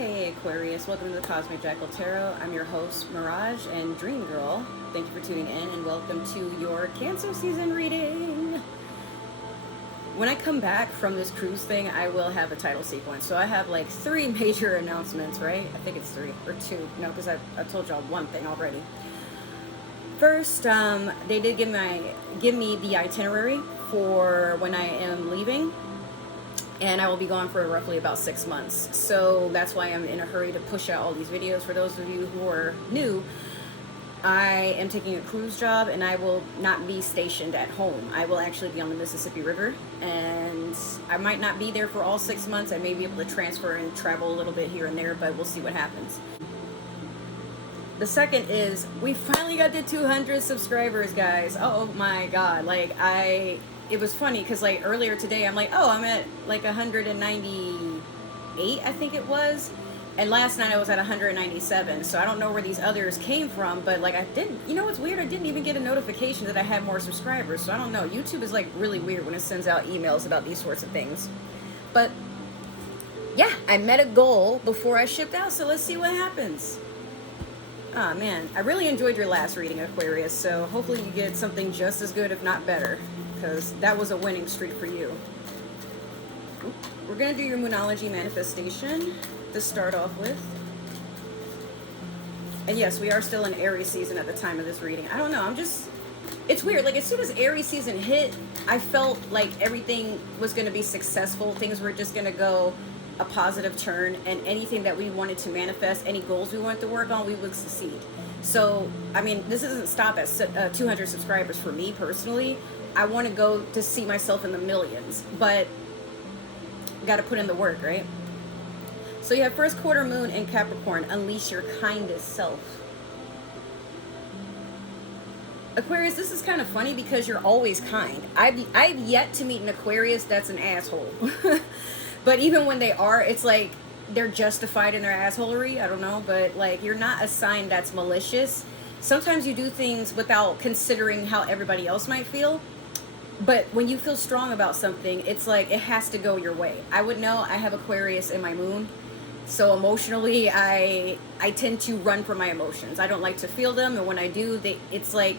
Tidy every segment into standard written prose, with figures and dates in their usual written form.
Hey Aquarius, welcome to the Cosmic Jackal Tarot. I'm your host, Mirage and Dream Girl. Thank you for tuning in and welcome to your Cancer season reading. When I come back from this cruise thing, I will have a title sequence. So I have like 3 major announcements, right? I think it's 3 or 2. No, because I told y'all one thing already. First, they did give me the itinerary for when I am leaving. And I will be gone for roughly about 6 months. So that's why I'm in a hurry to push out all these videos. For those of you who are new, I am taking a cruise job and I will not be stationed at home. I will actually be on the Mississippi River, and I might not be there for all 6 months. I may be able to transfer and travel a little bit here and there, but we'll see what happens. The second is, we finally got to 200 subscribers, guys. Oh my God. It was funny because like earlier today I'm like, oh, I'm at like 198, I think it was, and last night I was at 197. So I don't know where these others came from, but like you know what's weird, I didn't even get a notification that I had more subscribers. So I don't know, YouTube is like really weird when it sends out emails about these sorts of things. But yeah, I met a goal before I shipped out, so let's see what happens. Ah, man, I really enjoyed your last reading, Aquarius, so hopefully you get something just as good, if not better, because that was a winning streak for you. We're going to do your Moonology manifestation to start off with. And yes, we are still in Aries season at the time of this reading. I don't know, it's weird. Like, as soon as Aries season hit, I felt like everything was going to be successful. Things were just going to go a positive turn, and anything that we wanted to manifest, any goals we wanted to work on, we would succeed. So, I mean, this doesn't stop at 200 subscribers for me personally. I want to go to see myself in the millions, but got to put in the work, right? So you have first quarter moon in Capricorn, unleash your kindest self. Aquarius, this is kind of funny because you're always kind. I've yet to meet an Aquarius that's an asshole. But even when they are, it's like they're justified in their assholery. I don't know, but like, you're not a sign that's malicious. Sometimes you do things without considering how everybody else might feel. But when you feel strong about something, it's like it has to go your way. I would know, I have Aquarius in my moon. So emotionally, I tend to run from my emotions. I don't like to feel them. And when I do, it's like,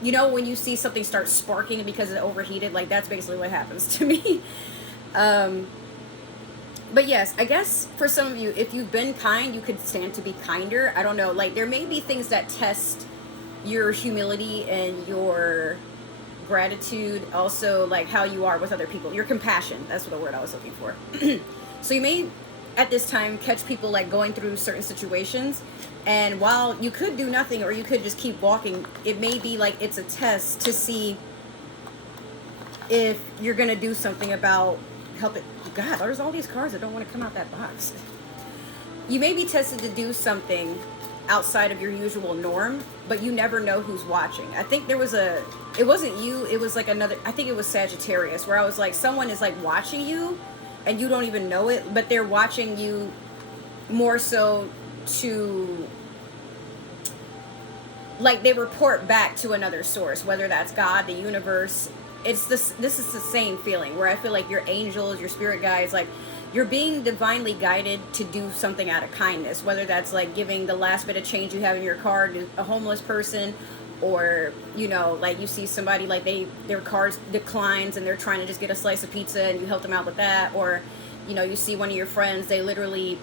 you know, when you see something start sparking because it overheated, like that's basically what happens to me. But yes, I guess for some of you, if you've been kind, you could stand to be kinder. I don't know, like there may be things that test your humility and your gratitude, also like how you are with other people, your compassion. That's the word I was looking for. So you may at this time catch people like going through certain situations, and while you could do nothing or you could just keep walking, it may be like it's a test to see if you're gonna do something about help it. God, there's all these cards that don't want to come out that box. You may be tested to do something outside of your usual norm, but you never know who's watching. I think it wasn't you, it was like another, I think it was Sagittarius, where I was like, someone is like watching you and you don't even know it, but they're watching you more so to, like, they report back to another source, whether that's God, the universe. This is the same feeling where I feel like your angels, your spirit guides, like you're being divinely guided to do something out of kindness, whether that's like giving the last bit of change you have in your car to a homeless person, or, you know, like you see somebody like their card declines and they're trying to just get a slice of pizza and you help them out with that, or, you know, you see one of your friends, they literally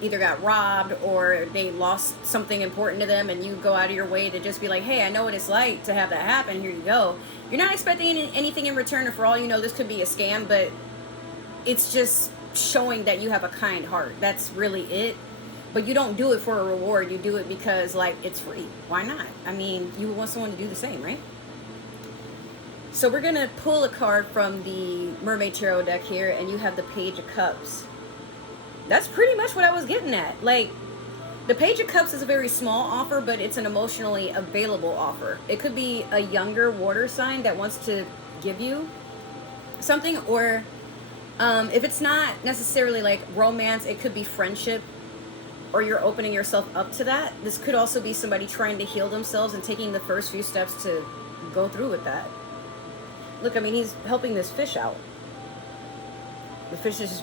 either got robbed or they lost something important to them, and you go out of your way to just be like, hey, I know what it's like to have that happen, here you go. You're not expecting anything in return, and for all you know, this could be a scam, but it's just showing that you have a kind heart. That's really it. But you don't do it for a reward, you do it because like it's free. Why not? I mean, you would want someone to do the same, right? So we're gonna pull a card from the Mermaid Tarot deck here, and you have the Page of Cups. That's pretty much what I was getting at. Like, the Page of Cups is a very small offer, but it's an emotionally available offer. It could be a younger water sign that wants to give you something, or if it's not necessarily like romance, it could be friendship, or you're opening yourself up to that. This could also be somebody trying to heal themselves and taking the first few steps to go through with that. Look, I mean, he's helping this fish out. The fish is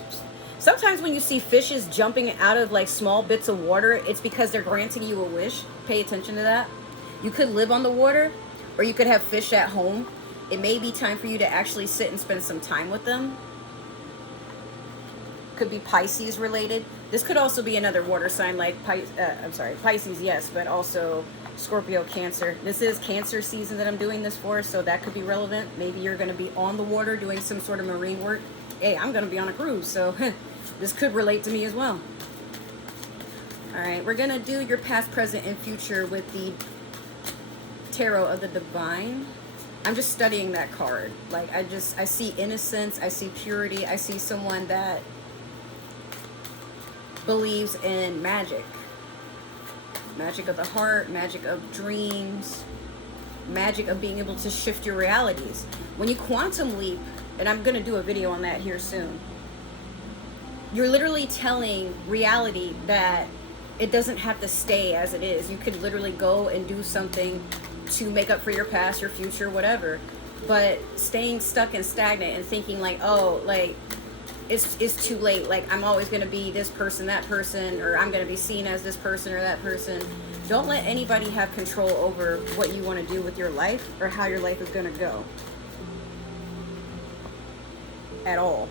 Sometimes when you see fishes jumping out of like small bits of water, it's because they're granting you a wish. Pay attention to that. You could live on the water, or you could have fish at home. It may be time for you to actually sit and spend some time with them. Could be Pisces related. This could also be another water sign like Pisces, yes, but also Scorpio, Cancer. This is Cancer season that I'm doing this for, so that could be relevant. Maybe you're going to be on the water doing some sort of marine work. Hey, I'm going to be on a cruise, so this could relate to me as well. All right, we're going to do your past, present, and future with the Tarot of the Divine. I'm just studying that card. Like, I see innocence, I see purity, I see someone that believes in magic. Magic of the heart, magic of dreams, magic of being able to shift your realities. When you quantum leap, and I'm going to do a video on that here soon, you're literally telling reality that it doesn't have to stay as it is. You could literally go and do something to make up for your past, your future, whatever. But staying stuck and stagnant and thinking like, oh, like, it's too late, like I'm always going to be this person, that person, or I'm going to be seen as this person or that person. Don't let anybody have control over what you want to do with your life or how your life is going to go at all.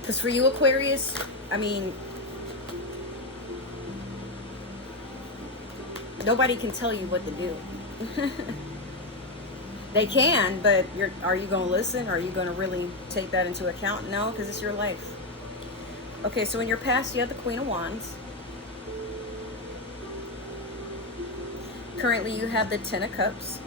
Because for you, Aquarius, I mean, nobody can tell you what to do. They can, but are you going to listen? Are you going to really take that into account? No, because it's your life. Okay, so in your past, you had the Queen of Wands. Currently, you have the Ten of Cups.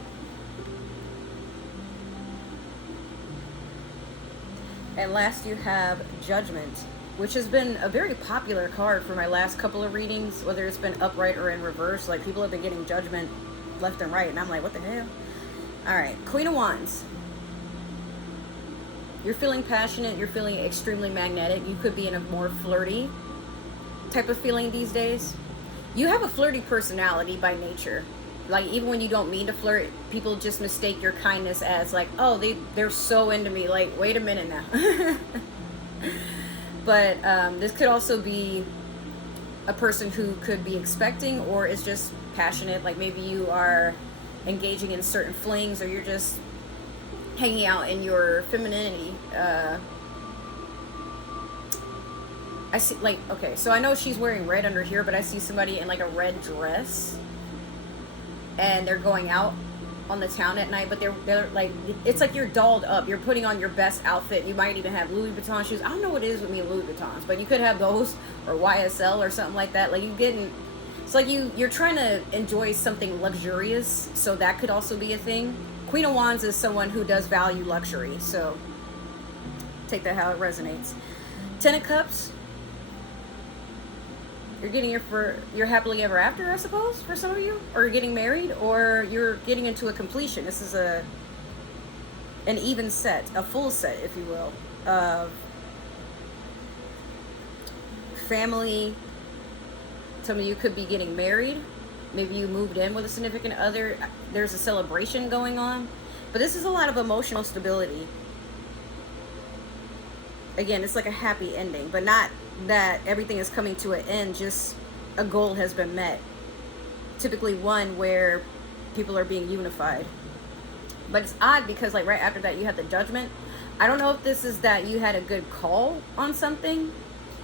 And last, you have Judgment, which has been a very popular card for my last couple of readings, whether it's been upright or in reverse. Like, people have been getting Judgment left and right, and I'm like, what the hell? All right, Queen of Wands. You're feeling passionate. You're feeling extremely magnetic. You could be in a more flirty type of feeling these days. You have a flirty personality by nature. Like, even when you don't mean to flirt, people just mistake your kindness as like, oh, they're so into me. Like, wait a minute now. But this could also be a person who could be expecting or is just passionate. Like, maybe you are engaging in certain flings, or you're just hanging out in your femininity. I see, like, okay, so I know she's wearing red under here, but I see somebody in like a red dress, and they're going out on the town at night, but they're like, it's like you're dolled up, you're putting on your best outfit. You might even have Louis Vuitton shoes. I don't know what it is with me and Louis Vuittons, but you could have those, or YSL or something like that. Like, you getting, it's like you're trying to enjoy something luxurious, so that could also be a thing. Queen of Wands is someone who does value luxury, so take that how it resonates. Ten of Cups. You're getting your happily ever after, I suppose, for some of you, or you're getting married, or you're getting into a completion. This is an even set, a full set, if you will, of family. Some of you could be getting married. Maybe you moved in with a significant other. There's a celebration going on. But this is a lot of emotional stability. Again, it's like a happy ending, but not that everything is coming to an end, just a goal has been met. Typically one where people are being unified. But it's odd because like right after that you had the Judgment. I don't know if this is that you had a good call on something.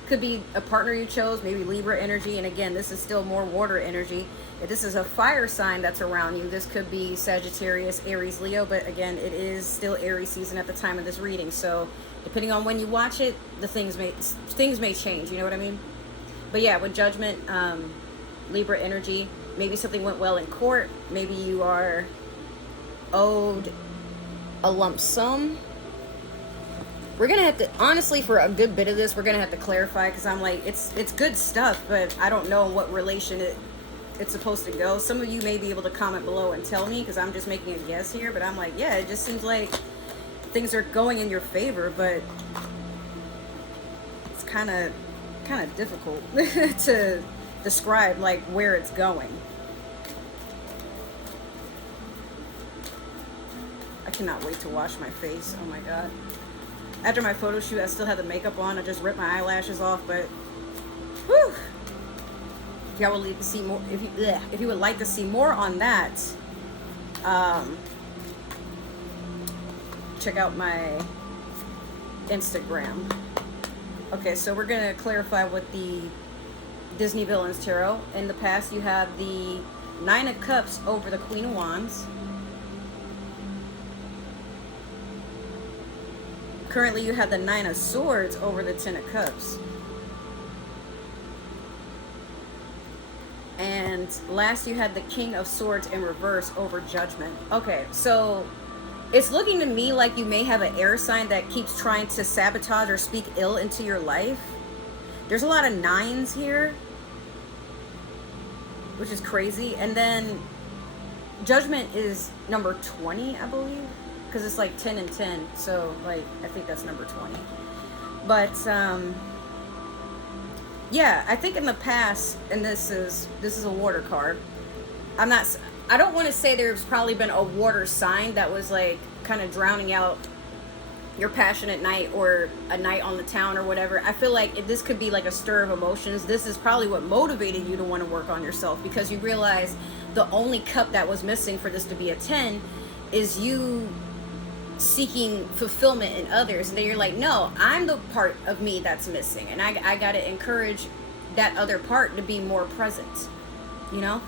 Could be a partner you chose, maybe Libra energy, and again, this is still more water energy. If this is a fire sign that's around you, this could be Sagittarius, Aries, Leo, but again, it is still Aries season at the time of this reading, so depending on when you watch it, the things may change, you know what I mean? But yeah, with Judgment, Libra energy, maybe something went well in court, maybe you are owed a lump sum. We're gonna have to, honestly, for a good bit of this, we're gonna have to clarify, because I'm like, it's good stuff, but I don't know what relation it's supposed to go. Some of you may be able to comment below and tell me, because I'm just making a guess here, but I'm like, yeah, it just seems like things are going in your favor, but it's kind of difficult to describe like where it's going. I cannot wait to wash my face. Oh my god. after my photo shoot, I still had the makeup on. I just ripped my eyelashes off, but whew. If y'all would like to see more, if you would like to see more on that, check out my Instagram. Okay, so we're gonna clarify what the Disney Villains Tarot. In the past, you have the Nine of Cups over the Queen of Wands. Currently, you have the Nine of Swords over the Ten of Cups. And last, you had the King of Swords in reverse over Judgment. Okay, so it's looking to me like you may have an air sign that keeps trying to sabotage or speak ill into your life. There's a lot of nines here, which is crazy. And then Judgment is number 20, I believe, because it's like 10 and 10. So like, I think that's number 20. But yeah, I think in the past, and this is a water card. I don't want to say there's probably been a water sign that was like kind of drowning out your passion at night, or a night on the town, or whatever. I feel like this could be like a stir of emotions. This is probably what motivated you to want to work on yourself, because you realize the only cup that was missing for this to be a 10 is you seeking fulfillment in others. And then you're like, no, I'm the part of me that's missing, and I gotta encourage that other part to be more present. You know,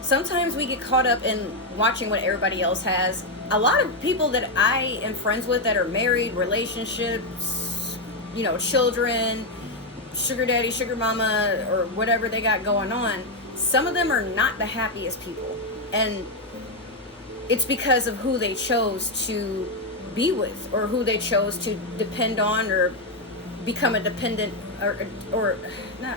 sometimes we get caught up in watching what everybody else has. A lot of people that I am friends with that are married, relationships, you know, children, sugar daddy, sugar mama, or whatever they got going on, some of them are not the happiest people, and it's because of who they chose to be with, or who they chose to depend on, or become a dependent, or not,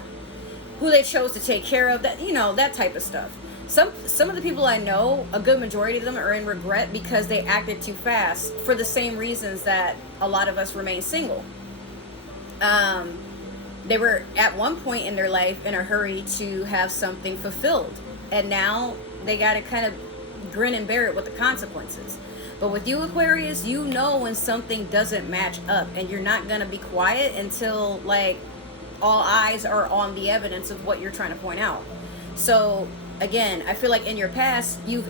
who they chose to take care of, that, you know, that type of stuff. Some of the people I know, a good majority of them are in regret because they acted too fast, for the same reasons that a lot of us remain single. They were at one point in their life in a hurry to have something fulfilled, and now they got to kind of grin and bear it with the consequences. But with you, Aquarius, you know when something doesn't match up, and you're not going to be quiet until like all eyes are on the evidence of what you're trying to point out. So again, I feel like in your past, you've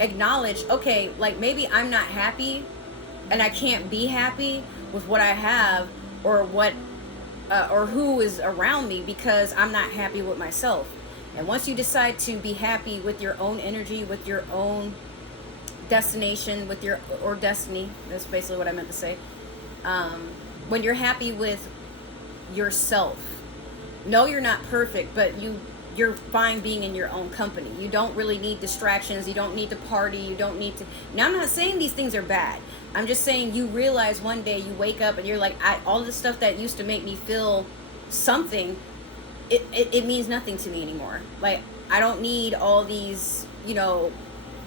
acknowledged, okay, like maybe I'm not happy, and I can't be happy with what I have, or what, or who is around me, because I'm not happy with myself. And once you decide to be happy with your own energy, with your own destination, with your, or destiny, that's basically what I meant to say. When you're happy with yourself, no, you're not perfect, but you're fine being in your own company. You don't really need distractions. You don't need to party. You don't need to. Now, I'm not saying these things are bad. I'm just saying you realize one day you wake up and you're like, all the stuff that used to make me feel something, it means nothing to me anymore. Like, I don't need all these, you know,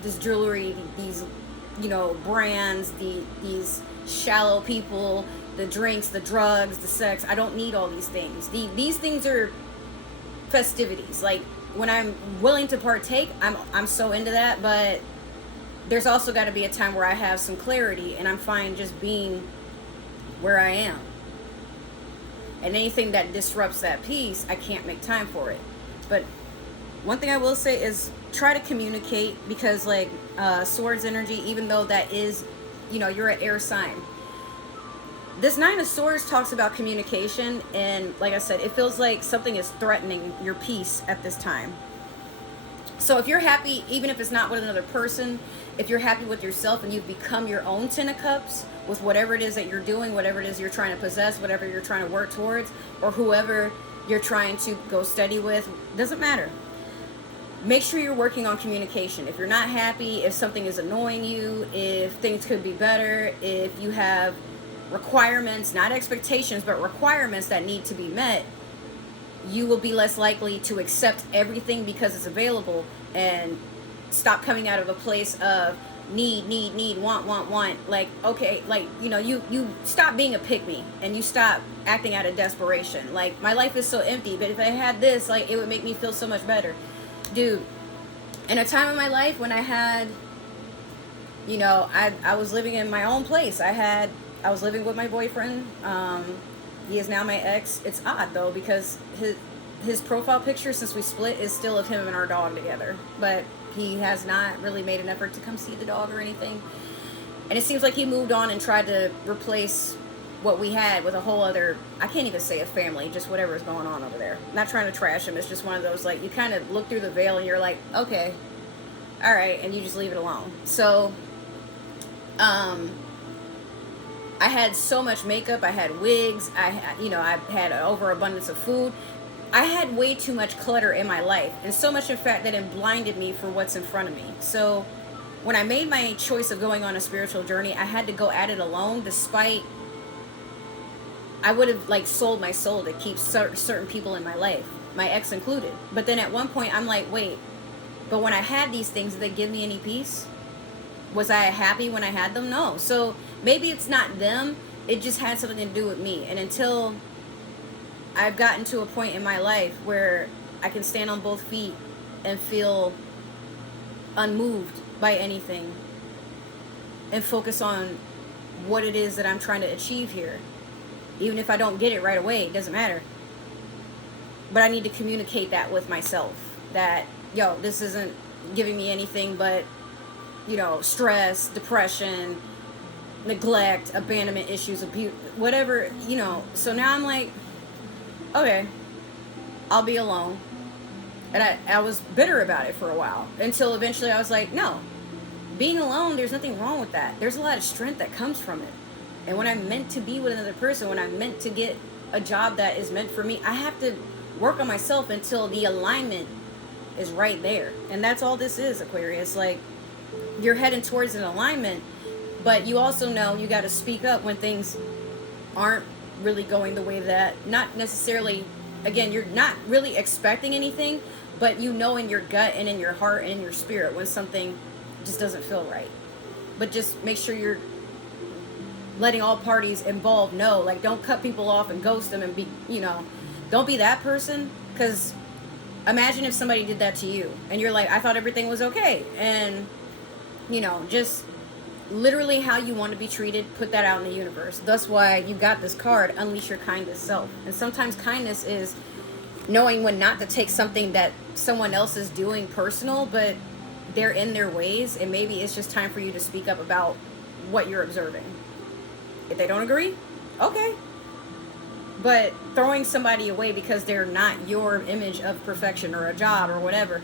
this jewelry, these, you know, brands, these shallow people, the drinks, the drugs, the sex. I don't need all these things. These things are festivities. Like, when I'm willing to partake, I'm so into that, but there's also got to be a time where I have some clarity, and I'm fine just being where I am. And anything that disrupts that peace, I can't make time for it. But one thing I will say is try to communicate, because like Swords energy, even though that is, you know, you're an air sign, this Nine of Swords talks about communication, and like I said, it feels like something is threatening your peace at this time. So if you're happy, even if it's not with another person, if you're happy with yourself and you've become your own Ten of Cups with whatever it is that you're doing, whatever it is you're trying to possess, whatever you're trying to work towards, or whoever you're trying to go steady with, doesn't matter. Make sure you're working on communication. If you're not happy, if something is annoying you, if things could be better, if you have requirements, not expectations, but requirements that need to be met, you will be less likely to accept everything because it's available, and stop coming out of a place of need, want. Like, okay, like, you know, you stop being a pick-me, and you stop acting out of desperation. Like, my life is so empty, but if I had this, like, it would make me feel so much better. Dude, in a time in my life when I had, you know, I was living in my own place. I had I was living with my boyfriend. He is now my ex. It's odd though, because his profile picture since we split is still of him and our dog together, but he has not really made an effort to come see the dog or anything. And it seems like he moved on and tried to replace what we had with a whole other, I can't even say a family, just whatever is going on over there. I'm not trying to trash him. It's just one of those, like, you kind of look through the veil and you're like, okay, all right, and you just leave it alone. So I had so much makeup. I had wigs. I had an overabundance of food. I had way too much clutter in my life, and so much, in fact, that it blinded me for what's in front of me. So when I made my choice of going on a spiritual journey, I had to go at it alone, despite I would have like sold my soul to keep certain people in my life, my ex included. But then at one point I'm like, wait, but when I had these things, did they give me any peace? Was I happy when I had them? No. So maybe it's not them. It just had something to do with me. And until I've gotten to a point in my life where I can stand on both feet and feel unmoved by anything and focus on what it is that I'm trying to achieve here. Even if I don't get it right away, it doesn't matter. But I need to communicate that with myself. That, yo, this isn't giving me anything but, stress, depression, neglect, abandonment issues, abuse, whatever, So now I'm like, okay, I'll be alone. And I was bitter about it for a while. Until eventually I was like, no. Being alone, there's nothing wrong with that. There's a lot of strength that comes from it. And when I'm meant to be with another person, when I'm meant to get a job that is meant for me, I have to work on myself until the alignment is right there. And that's all this is, Aquarius. Like, you're heading towards an alignment, but you also know you got to speak up when things aren't really going the way that, not necessarily, again, you're not really expecting anything, but you know in your gut and in your heart and in your spirit when something just doesn't feel right. But just make sure you're letting all parties involved know, like, don't cut people off and ghost them and be, don't be that person. Because imagine if somebody did that to you and you're like, I thought everything was okay. And, just literally how you want to be treated, put that out in the universe. That's why you got this card, Unleash Your Kindest Self. And sometimes kindness is knowing when not to take something that someone else is doing personal, but they're in their ways, and maybe it's just time for you to speak up about what you're observing. If they don't agree, okay. But throwing somebody away because they're not your image of perfection or a job or whatever.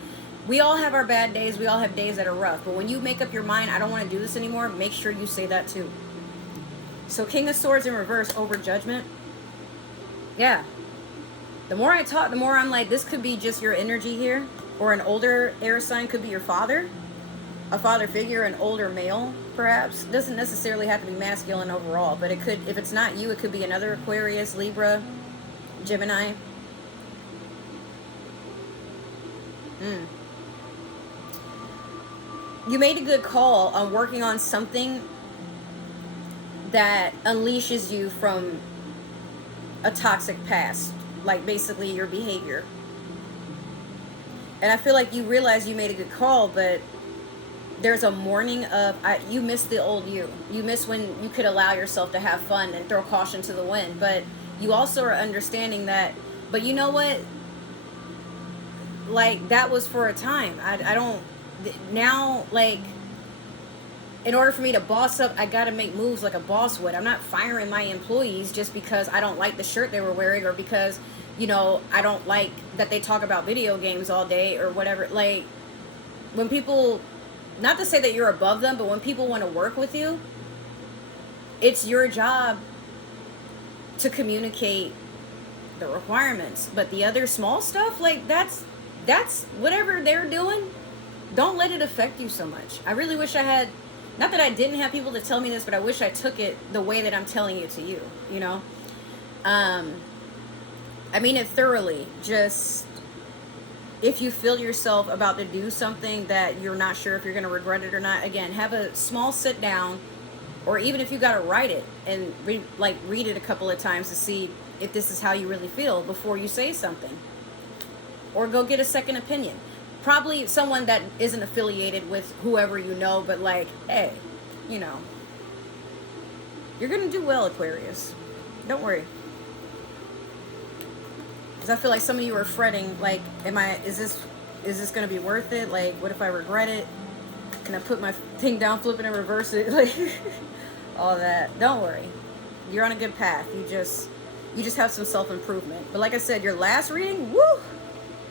We all have our bad days. We all have days that are rough. But when you make up your mind, I don't want to do this anymore, make sure you say that too. So King of Swords in reverse, over Judgment. Yeah. The more I talk, the more I'm like, this could be just your energy here. Or an older air sign, could be your father. A father figure, an older male, perhaps. Doesn't necessarily have to be masculine overall, but it could, if it's not you, it could be another Aquarius, Libra, Gemini. You made a good call on working on something that unleashes you from a toxic past, like basically your behavior. And I feel like you realize you made a good call, but there's a mourning of, you miss the old you. You miss when you could allow yourself to have fun and throw caution to the wind. But you also are understanding that, but you know what? Like, that was for a time. I don't, now, like, in order for me to boss up, I got to make moves like a boss would. I'm not firing my employees just because I don't like the shirt they were wearing, or because, I don't like that they talk about video games all day or whatever. Like, when people, not to say that you're above them, but when people want to work with you, it's your job to communicate the requirements. But the other small stuff, like, that's whatever they're doing. Don't let it affect you so much. I really wish I had, not that I didn't have people to tell me this, but I wish I took it the way that I'm telling it to you, I mean it thoroughly. Just, if you feel yourself about to do something that you're not sure if you're going to regret it or not, again, have a small sit down, or even if you got to write it and read it a couple of times to see if this is how you really feel before you say something. Or go get a second opinion. Probably someone that isn't affiliated with whoever but like, hey, You're gonna do well, Aquarius. Don't worry. Because I feel like some of you are fretting, like, is this gonna be worth it? Like, what if I regret it? Can I put my thing down, flip it, and reverse it? Like, all that. Don't worry. You're on a good path. You just have some self-improvement. But like I said, your last reading, woo!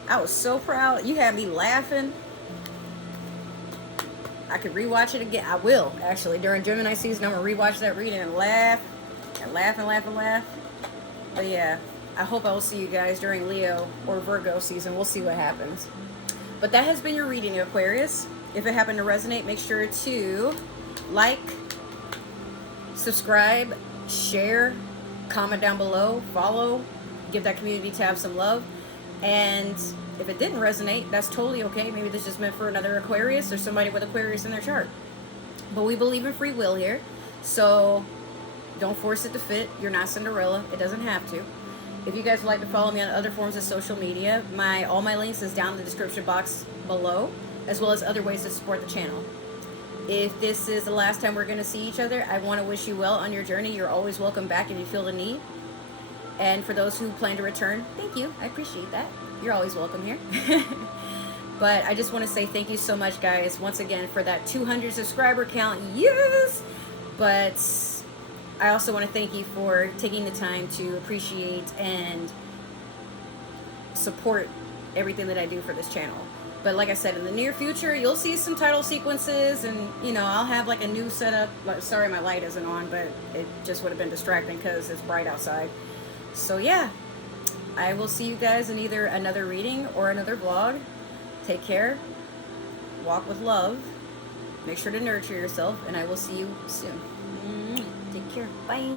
I was so proud. You had me laughing. I could rewatch it again. I will, actually. During Gemini season, I'm going to rewatch that reading and laugh. And laugh and laugh and laugh. But yeah, I hope I will see you guys during Leo or Virgo season. We'll see what happens. But that has been your reading, Aquarius. If it happened to resonate, make sure to like, subscribe, share, comment down below, follow, give that community tab some love. And if it didn't resonate, that's totally okay. Maybe this is meant for another Aquarius or somebody with Aquarius in their chart. But we believe in free will here, so don't force it to fit. You're not Cinderella. It doesn't have to. If you guys would like to follow me on other forms of social media, all my links is down in the description box below, as well as other ways to support the channel. If this is the last time we're going to see each other, I want to wish you well on your journey. You're always welcome back if you feel the need. And for those who plan to return, thank you. I appreciate that. You're always welcome here. But I just want to say thank you so much, guys, once again, for that 200 subscriber count. Yes! But I also want to thank you for taking the time to appreciate and support everything that I do for this channel. But like I said, in the near future, you'll see some title sequences, and, you know, I'll have like a new setup. Sorry my light isn't on, but it just would have been distracting because it's bright outside. So yeah, I will see you guys in either another reading or another vlog. Take care, walk with love, make sure to nurture yourself, and I will see you soon. Take care, bye.